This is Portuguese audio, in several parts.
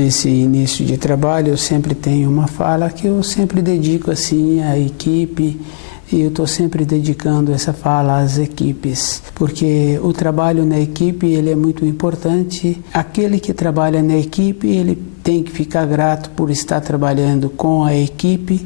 esse início de trabalho, eu sempre tenho uma fala que eu sempre dedico assim à equipe, e eu estou sempre dedicando essa fala às equipes, porque o trabalho na equipe ele é muito importante. Aquele que trabalha na equipe, ele tem que ficar grato por estar trabalhando com a equipe.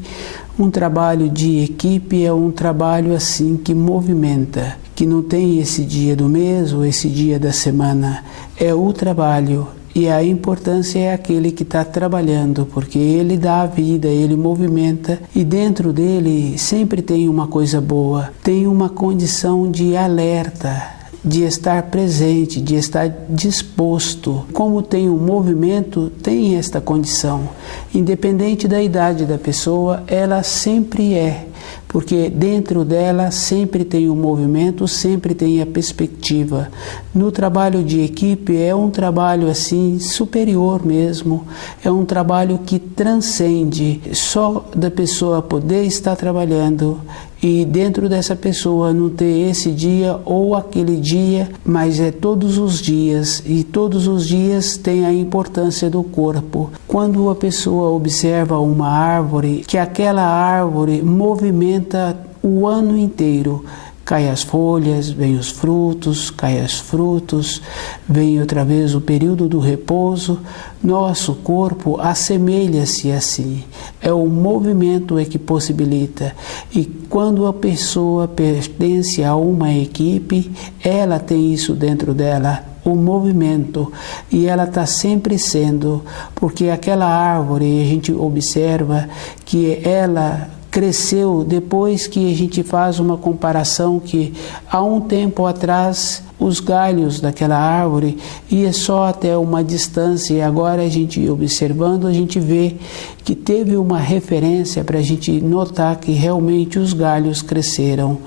Um trabalho de equipe é um trabalho assim que movimenta, que não tem esse dia do mês ou esse dia da semana. É o trabalho. E a importância é aquele que está trabalhando, porque ele dá a vida, ele movimenta, e dentro dele sempre tem uma coisa boa, tem uma condição de alerta, de estar presente, de estar disposto. Como tem um movimento, tem esta condição. Independente da idade da pessoa, ela sempre é, porque dentro dela sempre tem um movimento, sempre tem a perspectiva. No trabalho de equipe é um trabalho assim superior mesmo, é um trabalho que transcende só da pessoa poder estar trabalhando e dentro dessa pessoa não ter esse dia ou aquele dia, mas é todos os dias, e todos os dias tem a importância do corpo. Quando a pessoa observa uma árvore, que aquela árvore movimenta o ano inteiro, cai as folhas, vem os frutos, cai os frutos, vem outra vez o período do repouso. Nosso corpo assemelha-se assim. É o movimento que possibilita. E quando a pessoa pertence a uma equipe, ela tem isso dentro dela, o movimento, e ela está sempre sendo, porque aquela árvore, a gente observa que ela cresceu depois que a gente faz uma comparação que há um tempo atrás os galhos daquela árvore ia só até uma distância, e agora a gente observando, a gente vê que teve uma referência para a gente notar que realmente os galhos cresceram.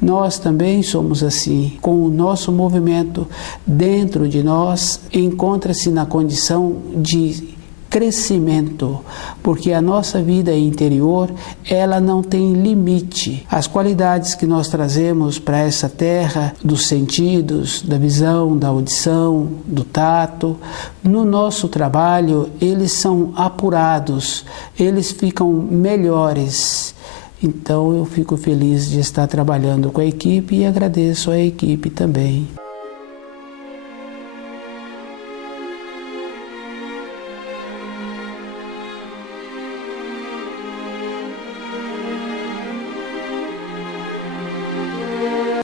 Nós também somos assim, com o nosso movimento dentro de nós, encontra-se na condição de crescimento, porque a nossa vida interior, ela não tem limite. As qualidades que nós trazemos para essa terra, dos sentidos, da visão, da audição, do tato, no nosso trabalho, eles são apurados, eles ficam melhores. Então eu fico feliz de estar trabalhando com a equipe e agradeço a equipe também.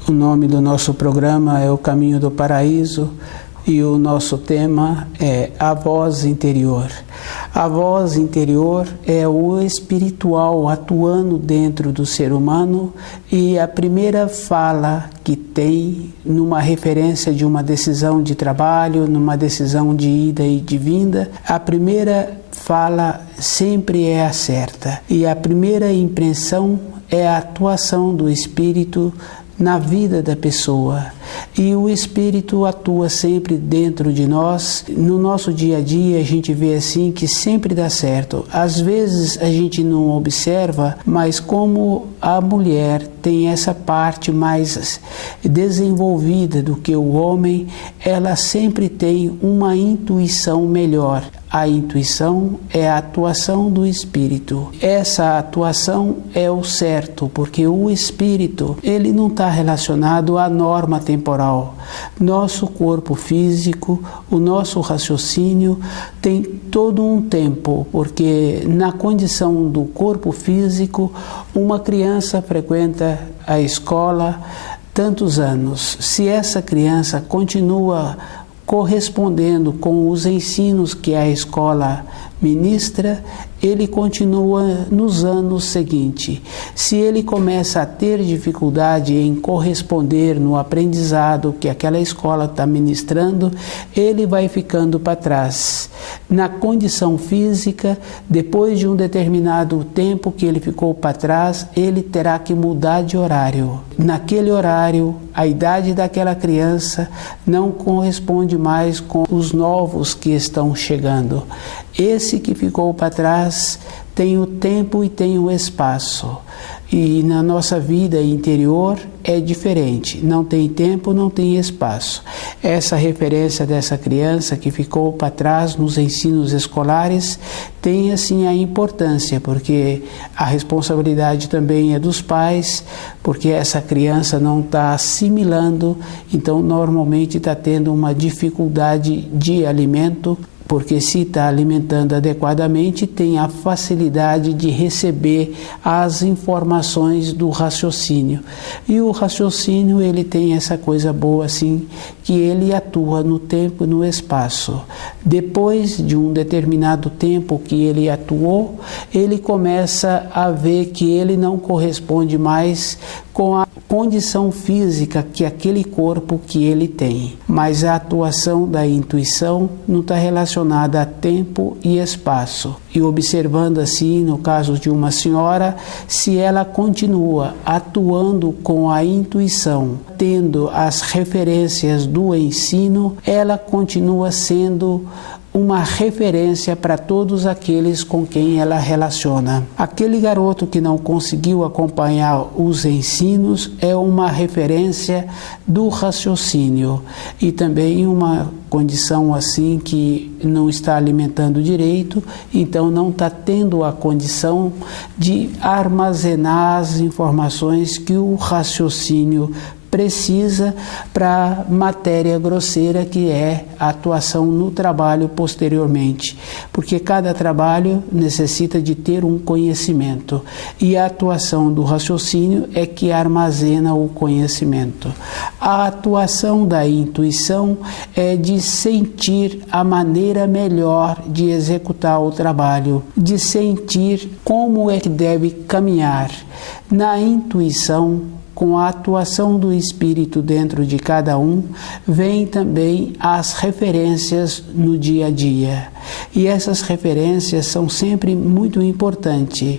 O nome do nosso programa é O Caminho do Paraíso e o nosso tema é A Voz Interior. A voz interior é o espiritual atuando dentro do ser humano, e a primeira fala que tem numa referência de uma decisão de trabalho, numa decisão de ida e de vinda, a primeira fala sempre é a certa, e a primeira impressão é a atuação do espírito na vida da pessoa. E o Espírito atua sempre dentro de nós. No nosso dia a dia a gente vê assim que sempre dá certo. Às vezes a gente não observa, mas como a mulher tem essa parte mais desenvolvida do que o homem, ela sempre tem uma intuição melhor. A intuição é a atuação do Espírito. Essa atuação é o certo, porque o Espírito, ele não está relacionado à norma temporal. Nosso corpo físico, o nosso raciocínio tem todo um tempo, porque na condição do corpo físico, uma criança frequenta a escola tantos anos. Se essa criança continua correspondendo com os ensinos que a escola ministra, ele continua nos anos seguintes. Se ele começa a ter dificuldade em corresponder no aprendizado que aquela escola está ministrando, ele vai ficando para trás. Na condição física, depois de um determinado tempo que ele ficou para trás, ele terá que mudar de horário. Naquele horário, a idade daquela criança não corresponde mais com os novos que estão chegando. Esse que ficou para trás tem o tempo e tem o espaço. E na nossa vida interior é diferente, não tem tempo, não tem espaço. Essa referência dessa criança que ficou para trás nos ensinos escolares tem assim a importância, porque a responsabilidade também é dos pais, porque essa criança não está assimilando, então normalmente está tendo uma dificuldade de alimento, porque se está alimentando adequadamente, tem a facilidade de receber as informações do raciocínio. E o raciocínio, ele tem essa coisa boa assim, que ele atua no tempo e no espaço. Depois de um determinado tempo que ele atuou, ele começa a ver que ele não corresponde mais com a condição física que aquele corpo que ele tem. Mas a atuação da intuição não está relacionada a tempo e espaço. E observando assim, no caso de uma senhora, se ela continua atuando com a intuição, tendo as referências do ensino, ela continua sendo uma referência para todos aqueles com quem ela relaciona. Aquele garoto que não conseguiu acompanhar os ensinos é uma referência do raciocínio e também uma condição assim que não está alimentando direito, então não está tendo a condição de armazenar as informações que o raciocínio precisa para a matéria grosseira que é a atuação no trabalho posteriormente, porque cada trabalho necessita de ter um conhecimento e a atuação do raciocínio é que armazena o conhecimento. A atuação da intuição é de sentir a maneira melhor de executar o trabalho, de sentir como é que deve caminhar. Na intuição, com a atuação do Espírito dentro de cada um, vem também as referências no dia a dia. E essas referências são sempre muito importantes.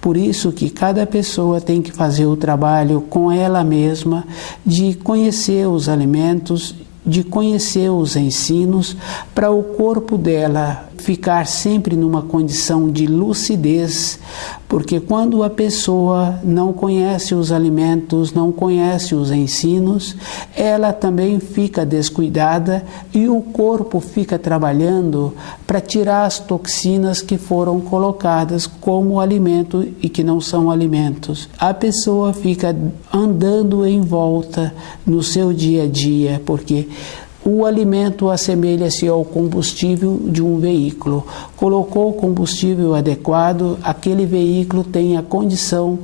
Por isso que cada pessoa tem que fazer o trabalho com ela mesma, de conhecer os alimentos, de conhecer os ensinos, para o corpo dela ficar sempre numa condição de lucidez, porque quando a pessoa não conhece os alimentos, não conhece os ensinos, ela também fica descuidada e o corpo fica trabalhando para tirar as toxinas que foram colocadas como alimento e que não são alimentos. A pessoa fica andando em volta no seu dia a dia, porque o alimento assemelha-se ao combustível de um veículo. Colocou o combustível adequado, aquele veículo tem a condição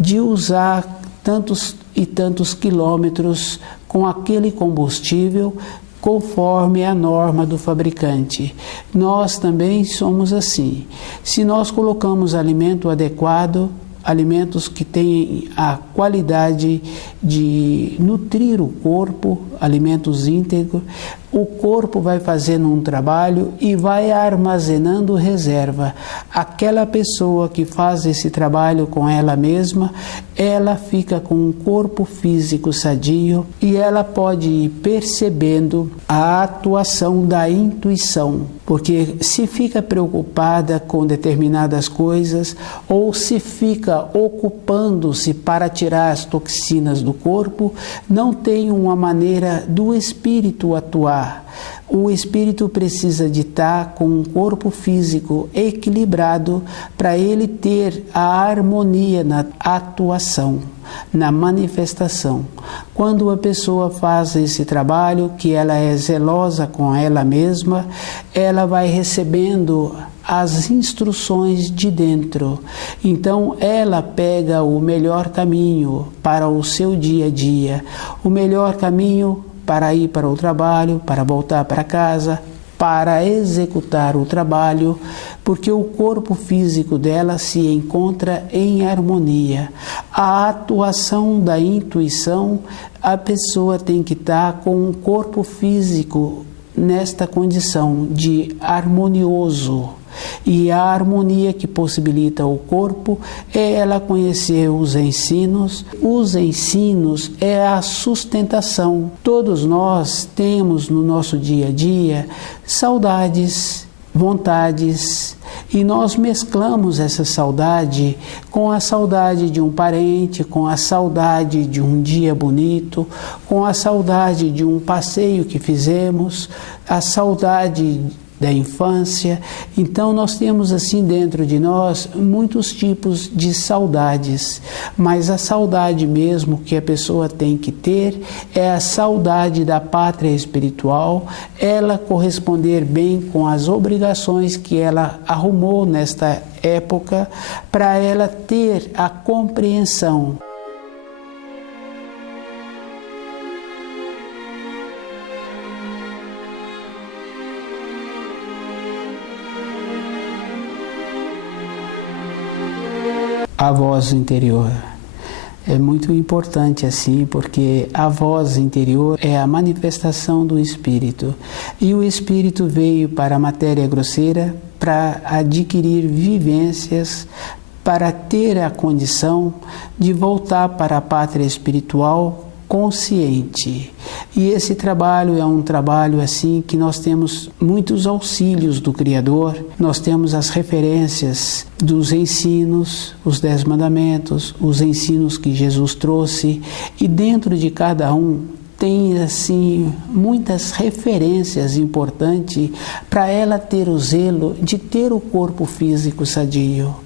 de usar tantos e tantos quilômetros com aquele combustível, conforme a norma do fabricante. Nós também somos assim. Se nós colocamos alimento adequado, alimentos que têm a qualidade de nutrir o corpo, alimentos íntegros, o corpo vai fazendo um trabalho e vai armazenando reserva. Aquela pessoa que faz esse trabalho com ela mesma, ela fica com um corpo físico sadio e ela pode ir percebendo a atuação da intuição. Porque se fica preocupada com determinadas coisas ou se fica ocupando-se para tirar as toxinas do corpo, não tem uma maneira do espírito atuar. O espírito precisa de estar com um corpo físico equilibrado para ele ter a harmonia na atuação, na manifestação. Quando a pessoa faz esse trabalho, que ela é zelosa com ela mesma, ela vai recebendo as instruções de dentro. Então ela pega o melhor caminho para o seu dia a dia, o melhor caminho para ir para o trabalho, para voltar para casa, para executar o trabalho, porque o corpo físico dela se encontra em harmonia. A atuação da intuição, a pessoa tem que estar com um corpo físico nesta condição de harmonioso. E a harmonia que possibilita o corpo é ela conhecer os ensinos. Os ensinos é a sustentação. Todos nós temos no nosso dia a dia saudades, vontades E nós mesclamos essa saudade com a saudade de um parente, com a saudade de um dia bonito, com a saudade de um passeio que fizemos, a saudade da infância. Então nós temos assim dentro de nós muitos tipos de saudades, mas a saudade mesmo que a pessoa tem que ter é a saudade da pátria espiritual, ela corresponder bem com as obrigações que ela arrumou nesta época, para ela ter a compreensão. A voz interior é muito importante assim, porque a voz interior é a manifestação do Espírito. E o Espírito veio para a matéria grosseira para adquirir vivências, para ter a condição de voltar para a pátria espiritual consciente. E esse trabalho é um trabalho assim que nós temos muitos auxílios do Criador, nós temos as referências dos ensinos, os 10 mandamentos, os ensinos que Jesus trouxe, e dentro de cada um tem assim muitas referências importantes para ela ter o zelo de ter o corpo físico sadio.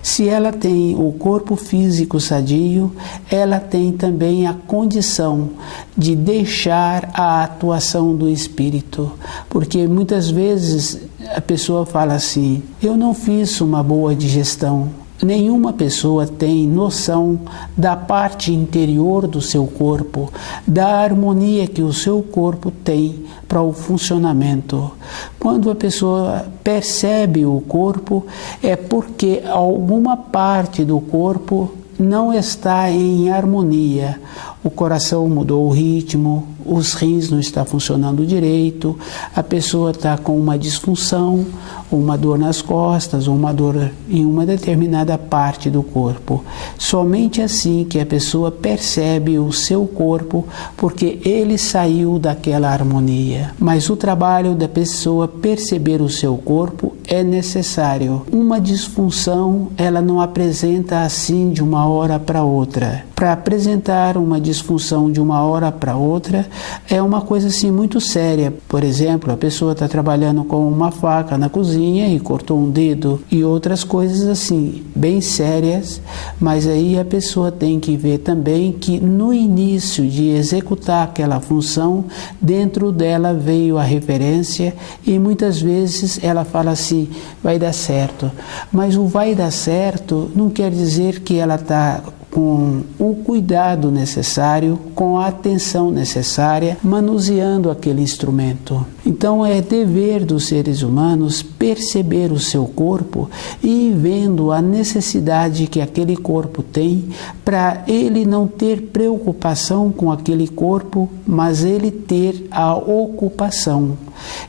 Se ela tem o corpo físico sadio, ela tem também a condição de deixar a atuação do Espírito. Porque muitas vezes a pessoa fala assim: eu não fiz uma boa digestão. Nenhuma pessoa tem noção da parte interior do seu corpo, da harmonia que o seu corpo tem para o funcionamento. Quando a pessoa percebe o corpo, é porque alguma parte do corpo não está em harmonia. O coração mudou o ritmo, os rins não estão funcionando direito, a pessoa está com uma disfunção, uma dor nas costas, ou uma dor em uma determinada parte do corpo. Somente assim que a pessoa percebe o seu corpo, porque ele saiu daquela harmonia. Mas o trabalho da pessoa perceber o seu corpo é necessário. Uma disfunção, ela não apresenta assim de uma hora para outra. Para apresentar uma disfunção de uma hora para outra é uma coisa assim muito séria. Por exemplo, a pessoa está trabalhando com uma faca na cozinha e cortou um dedo, e outras coisas assim bem sérias, mas aí a pessoa tem que ver também que no início de executar aquela função, dentro dela veio a referência, e muitas vezes ela fala assim: vai dar certo, mas o vai dar certo não quer dizer que ela está com o cuidado necessário, com a atenção necessária, manuseando aquele instrumento. Então é dever dos seres humanos perceber o seu corpo e ir vendo a necessidade que aquele corpo tem, para ele não ter preocupação com aquele corpo, mas ele ter a ocupação.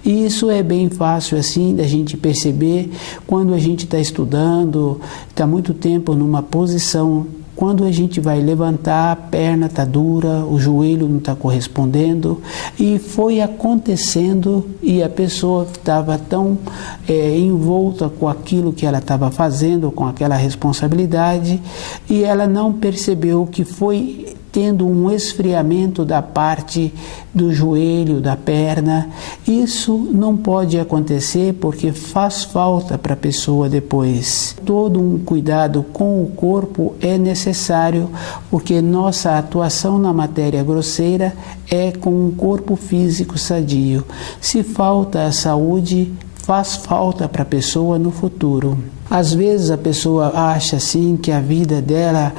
E isso é bem fácil assim da gente perceber quando a gente está estudando, está muito tempo numa posição. Quando a gente vai levantar, a perna está dura, o joelho não está correspondendo, e foi acontecendo, e a pessoa estava tão envolta com aquilo que ela estava fazendo, com aquela responsabilidade, e ela não percebeu que foi tendo um esfriamento da parte do joelho, da perna. Isso não pode acontecer porque faz falta para a pessoa depois. Todo um cuidado com o corpo é necessário, porque nossa atuação na matéria grosseira é com um corpo físico sadio. Se falta a saúde, faz falta para a pessoa no futuro. Às vezes a pessoa acha assim que a vida dela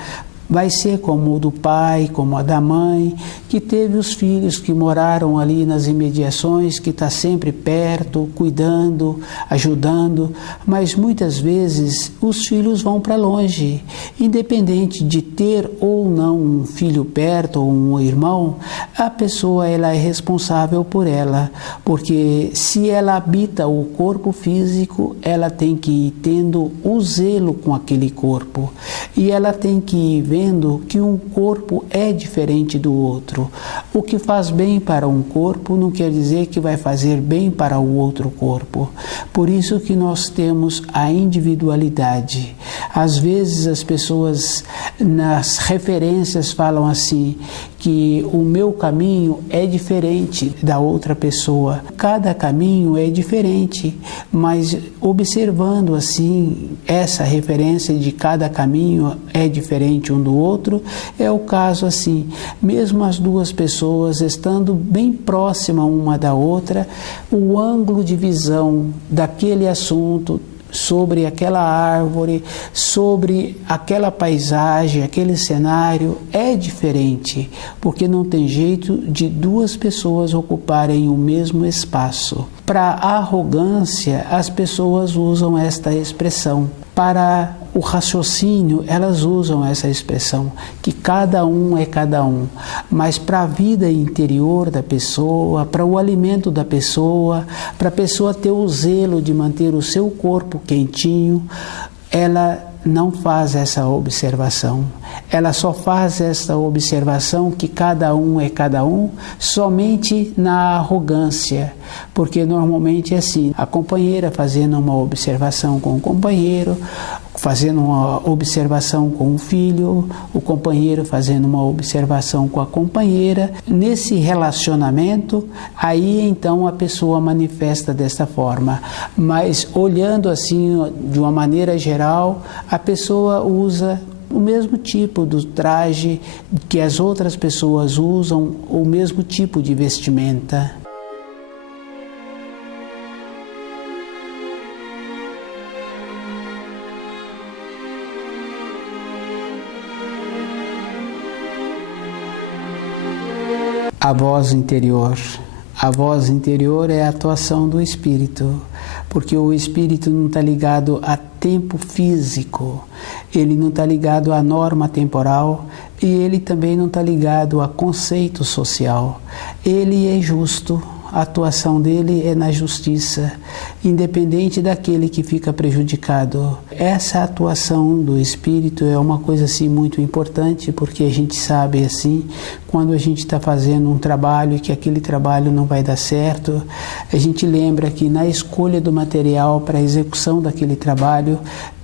vai ser como o do pai, como a da mãe, que teve os filhos que moraram ali nas imediações, que está sempre perto, cuidando, ajudando, mas muitas vezes os filhos vão para longe. Independente de ter ou não um filho perto ou um irmão, a pessoa ela é responsável por ela, porque se ela habita o corpo físico, ela tem que ir tendo o zelo com aquele corpo, e ela tem que ir vendo que um corpo é diferente do outro. O que faz bem para um corpo não quer dizer que vai fazer bem para o outro corpo. Por isso que nós temos a individualidade. Às vezes as pessoas nas referências falam assim, que o meu caminho é diferente da outra pessoa. Cada caminho é diferente, mas observando assim essa referência de cada caminho é diferente um do outro, é o caso assim, mesmo as duas pessoas estando bem próximas uma da outra, o ângulo de visão daquele assunto, sobre aquela árvore, sobre aquela paisagem, aquele cenário, é diferente, porque não tem jeito de duas pessoas ocuparem o mesmo espaço. Para a arrogância, as pessoas usam esta expressão. Para o raciocínio, elas usam essa expressão, que cada um é cada um. Mas para a vida interior da pessoa, para o alimento da pessoa, para a pessoa ter o zelo de manter o seu corpo quentinho, ela não faz essa observação. Ela só faz essa observação que cada um é cada um somente na arrogância, porque normalmente é assim, a companheira fazendo uma observação com o companheiro, fazendo uma observação com o filho, o companheiro fazendo uma observação com a companheira. Nesse relacionamento, aí então a pessoa manifesta desta forma. Mas olhando assim de uma maneira geral, a pessoa usa o mesmo tipo do traje que as outras pessoas usam, o mesmo tipo de vestimenta. A voz interior. A voz interior é a atuação do espírito, porque o espírito não está ligado a tempo físico, ele não está ligado à norma temporal e ele também não está ligado a conceito social. Ele é justo, a atuação dele é na justiça, independente daquele que fica prejudicado. Essa atuação do espírito é uma coisa assim muito importante, porque a gente sabe assim, quando a gente está fazendo um trabalho e que aquele trabalho não vai dar certo, a gente lembra que na escolha do material para a execução daquele trabalho,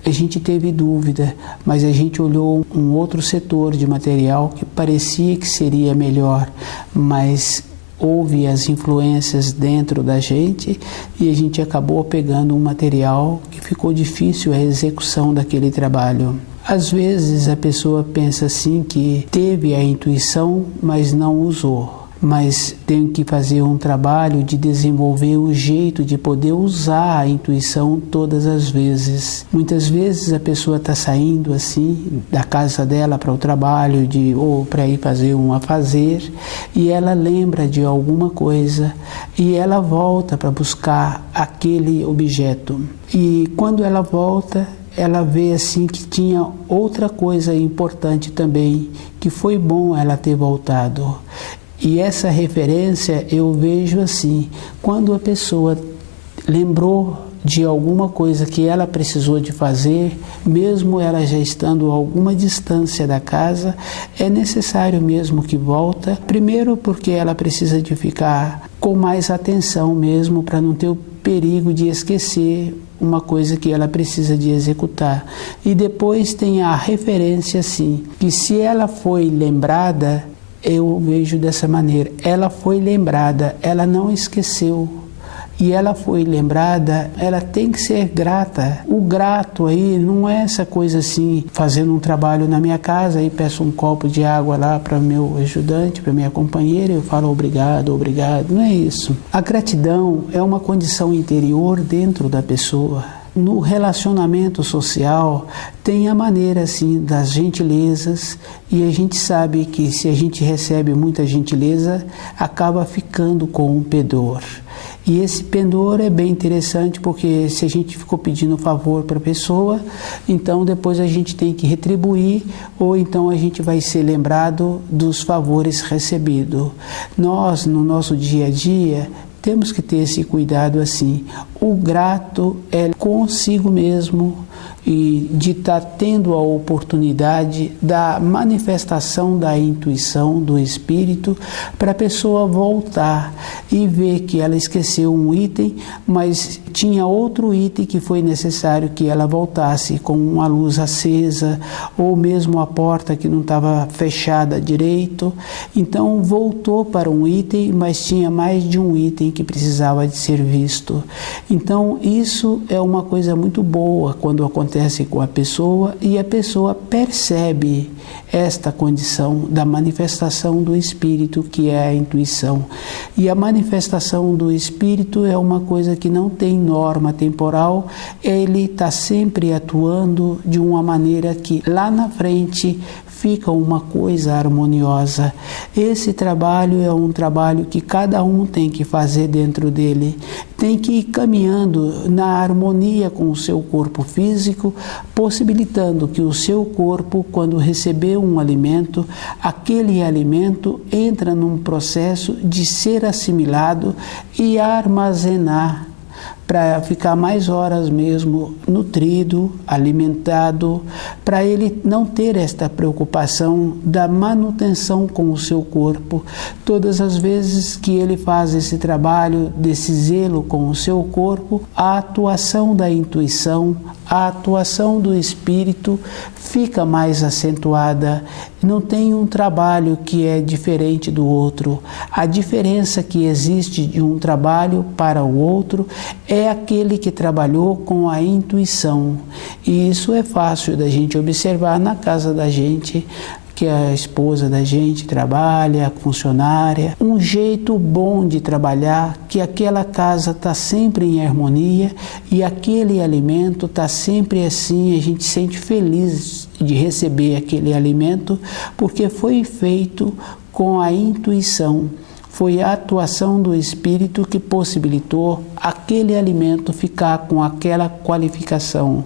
a gente teve dúvida, mas a gente olhou um outro setor de material que parecia que seria melhor, mas houve as influências dentro da gente e a gente acabou pegando um material que ficou difícil a execução daquele trabalho. Às vezes a pessoa pensa assim que teve a intuição, mas não usou. Mas tem que fazer um trabalho de desenvolver o jeito de poder usar a intuição todas as vezes. Muitas vezes a pessoa está saindo assim da casa dela para o trabalho ou para ir fazer um afazer e ela lembra de alguma coisa e ela volta para buscar aquele objeto. E quando ela volta, ela vê assim que tinha outra coisa importante também, que foi bom ela ter voltado. E essa referência eu vejo assim, quando a pessoa lembrou de alguma coisa que ela precisou de fazer, mesmo ela já estando a alguma distância da casa, é necessário mesmo que volta, primeiro porque ela precisa de ficar com mais atenção mesmo, para não ter o perigo de esquecer uma coisa que ela precisa de executar. E depois tem a referência assim, que se ela foi lembrada, eu vejo dessa maneira, ela foi lembrada, ela não esqueceu. E ela foi lembrada, ela tem que ser grata. O grato aí não é essa coisa assim, fazendo um trabalho na minha casa e peço um copo de água lá para meu ajudante, para minha companheira, eu falo obrigado, obrigado. Não é isso. A gratidão é uma condição interior dentro da pessoa. No relacionamento social tem a maneira assim das gentilezas e a gente sabe que se a gente recebe muita gentileza acaba ficando com um pendor. E esse pendor é bem interessante porque se a gente ficou pedindo favor para a pessoa, então depois a gente tem que retribuir ou então a gente vai ser lembrado dos favores recebidos. Nós, no nosso dia a dia, Temos que ter esse cuidado assim. O grato é consigo mesmo e de estar tendo a oportunidade da manifestação da intuição, do espírito, para a pessoa voltar e ver que ela esqueceu um item, mas tinha outro item que foi necessário que ela voltasse, com uma luz acesa, ou mesmo a porta que não estava fechada direito. Então voltou para um item, mas tinha mais de um item que precisava de ser visto. Então isso é uma coisa muito boa quando acontece com a pessoa e a pessoa percebe esta condição da manifestação do espírito, que é a intuição. E a manifestação do espírito é uma coisa que não tem norma temporal, ele está sempre atuando de uma maneira que lá na frente fica uma coisa harmoniosa. Esse trabalho é um trabalho que cada um tem que fazer dentro dele. Tem que ir caminhando na harmonia com o seu corpo físico, possibilitando que o seu corpo, quando receber um alimento, aquele alimento entra num processo de ser assimilado e armazenar, para ficar mais horas mesmo nutrido, alimentado, para ele não ter esta preocupação da manutenção com o seu corpo. Todas as vezes que ele faz esse trabalho, desse zelo com o seu corpo, a atuação da intuição, a atuação do espírito fica mais acentuada. Não tem um trabalho que é diferente do outro. A diferença que existe de um trabalho para o outro é aquele que trabalhou com a intuição. E isso é fácil da gente observar na casa da gente, que a esposa da gente trabalha, a funcionária. Um jeito bom de trabalhar, que aquela casa está sempre em harmonia e aquele alimento está sempre assim, a gente sente feliz de receber aquele alimento, porque foi feito com a intuição. Foi a atuação do espírito que possibilitou aquele alimento ficar com aquela qualificação.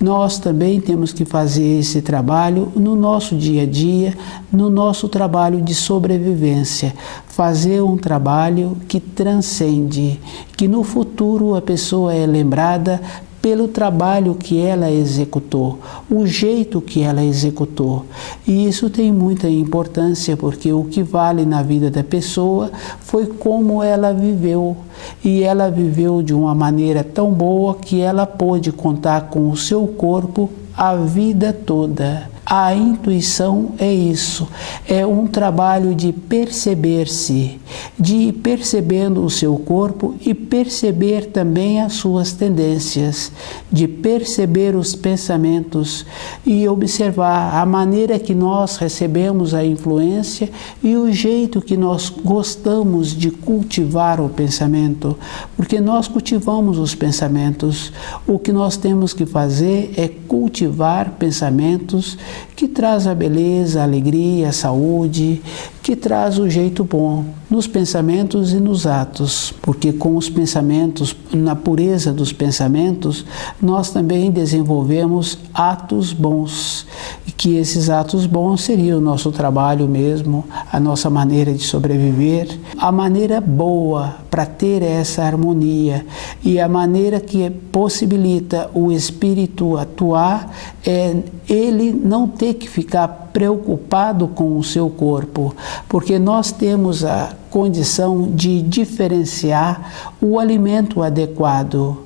Nós também temos que fazer esse trabalho no nosso dia a dia, no nosso trabalho de sobrevivência. Fazer um trabalho que transcende, que no futuro a pessoa é lembrada pelo trabalho que ela executou, o jeito que ela executou. E isso tem muita importância, porque o que vale na vida da pessoa foi como ela viveu. E ela viveu de uma maneira tão boa que ela pôde contar com o seu corpo a vida toda. A intuição é isso, é um trabalho de perceber-se, de ir percebendo o seu corpo e perceber também as suas tendências, de perceber os pensamentos e observar a maneira que nós recebemos a influência e o jeito que nós gostamos de cultivar o pensamento, porque nós cultivamos os pensamentos. O que nós temos que fazer é cultivar pensamentos que traz a beleza, a alegria, a saúde, que traz o jeito bom nos pensamentos e nos atos, porque com os pensamentos, na pureza dos pensamentos, nós também desenvolvemos atos bons, e que esses atos bons seriam o nosso trabalho mesmo, a nossa maneira de sobreviver, a maneira boa para ter essa harmonia e a maneira que possibilita o espírito atuar é ele não ter que ficar preocupado com o seu corpo, porque nós temos a condição de diferenciar o alimento adequado.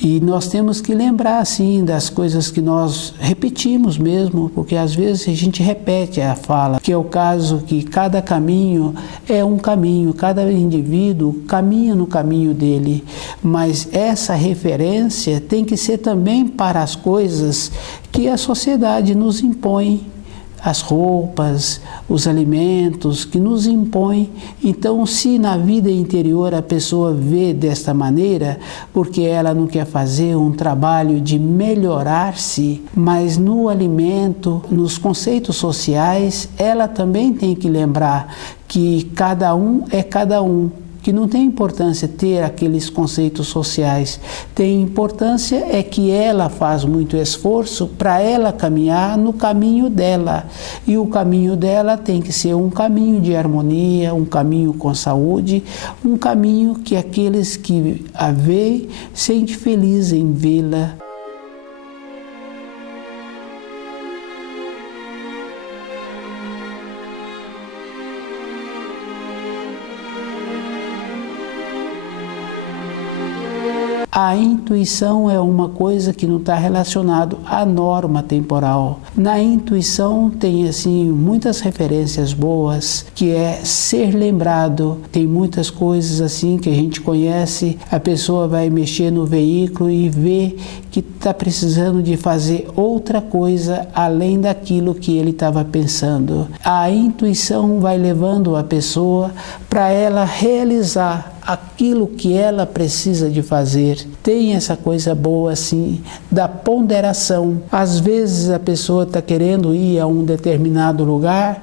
E nós temos que lembrar, assim, das coisas que nós repetimos mesmo, porque às vezes a gente repete a fala, que é o caso que cada caminho é um caminho, cada indivíduo caminha no caminho dele, mas essa referência tem que ser também para as coisas que a sociedade nos impõe, as roupas, os alimentos que nos impõem. Então, se na vida interior a pessoa vê desta maneira, porque ela não quer fazer um trabalho de melhorar-se, mas no alimento, nos conceitos sociais, ela também tem que lembrar que cada um é cada um, que não tem importância ter aqueles conceitos sociais, tem importância é que ela faz muito esforço para ela caminhar no caminho dela, e o caminho dela tem que ser um caminho de harmonia, um caminho com saúde, um caminho que aqueles que a veem sentem feliz em vê-la. A intuição é uma coisa que não está relacionado à norma temporal. Na intuição tem assim muitas referências boas, que é ser lembrado. Tem muitas coisas assim que a gente conhece. A pessoa vai mexer no veículo e vê que está precisando de fazer outra coisa além daquilo que ele estava pensando. A intuição vai levando a pessoa para ela realizar aquilo que ela precisa de fazer. Tem essa coisa boa assim da ponderação. Às vezes a pessoa está querendo ir a um determinado lugar,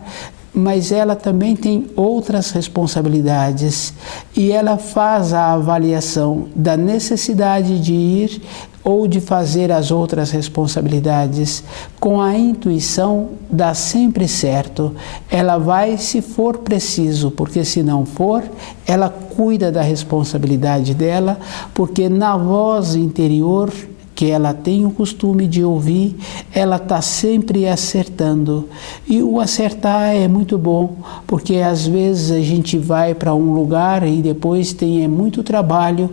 mas ela também tem outras responsabilidades e ela faz a avaliação da necessidade de ir ou de fazer as outras responsabilidades. Com a intuição dá sempre certo. Ela vai se for preciso, porque se não for, ela cuida da responsabilidade dela, porque na voz interior que ela tem o costume de ouvir, ela está sempre acertando. E o acertar é muito bom, porque às vezes a gente vai para um lugar e depois tem muito trabalho,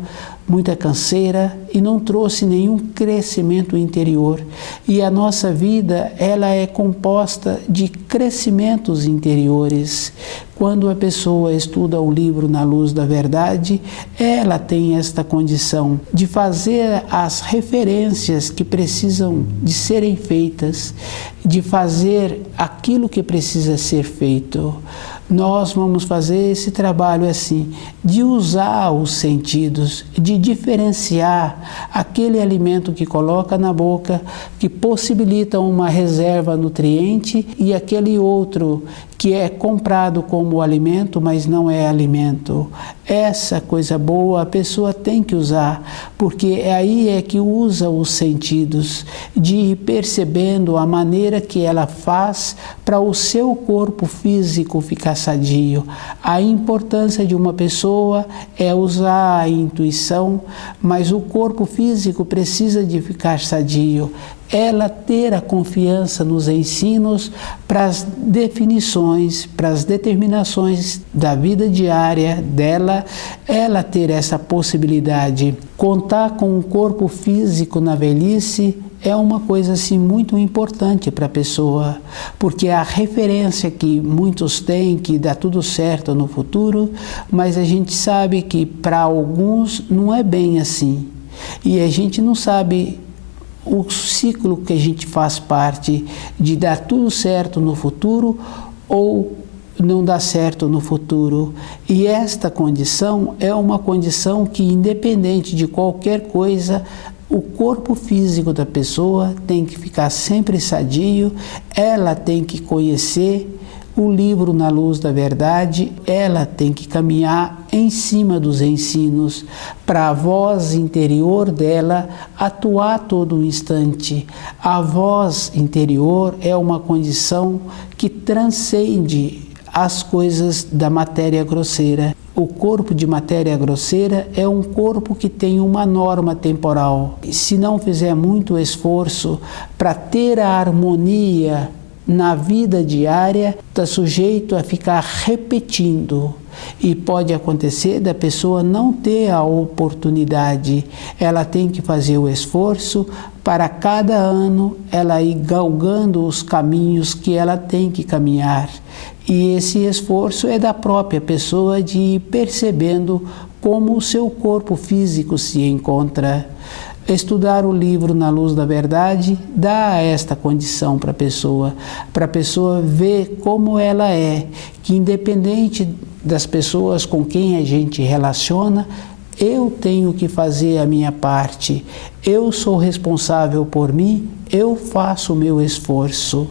muita canseira e não trouxe nenhum crescimento interior. E a nossa vida, ela é composta de crescimentos interiores. Quando a pessoa estuda o livro Na Luz da Verdade, ela tem esta condição de fazer as referências que precisam de serem feitas, de fazer aquilo que precisa ser feito. Nós vamos fazer esse trabalho assim, de usar os sentidos, de diferenciar aquele alimento que coloca na boca, que possibilita uma reserva nutriente, e aquele outro que é comprado como alimento, mas não é alimento. Essa coisa boa a pessoa tem que usar, porque aí é que usa os sentidos, de ir percebendo a maneira que ela faz para o seu corpo físico ficar sadio. A importância de uma pessoa é usar a intuição, mas o corpo físico precisa de ficar sadio. Ela ter a confiança nos ensinos para as definições, para as determinações da vida diária dela, ela ter essa possibilidade. Contar com o corpo físico na velhice é uma coisa assim muito importante para a pessoa, porque a referência que muitos têm que dá tudo certo no futuro, mas a gente sabe que para alguns não é bem assim. E a gente não sabe o ciclo que a gente faz parte de dar tudo certo no futuro ou não dar certo no futuro. E esta condição é uma condição que, independente de qualquer coisa, o corpo físico da pessoa tem que ficar sempre sadio, ela tem que conhecer o livro Na Luz da Verdade, ela tem que caminhar em cima dos ensinos para a voz interior dela atuar todo o instante. A voz interior é uma condição que transcende as coisas da matéria grosseira. O corpo de matéria grosseira é um corpo que tem uma norma temporal. Se não fizer muito esforço para ter a harmonia na vida diária, está sujeito a ficar repetindo. E pode acontecer da pessoa não ter a oportunidade. Ela tem que fazer o esforço para cada ano ela ir galgando os caminhos que ela tem que caminhar. E esse esforço é da própria pessoa de ir percebendo como o seu corpo físico se encontra. Estudar o livro Na Luz da Verdade dá esta condição para a pessoa ver como ela é, que independente das pessoas com quem a gente relaciona, eu tenho que fazer a minha parte, eu sou responsável por mim, eu faço o meu esforço.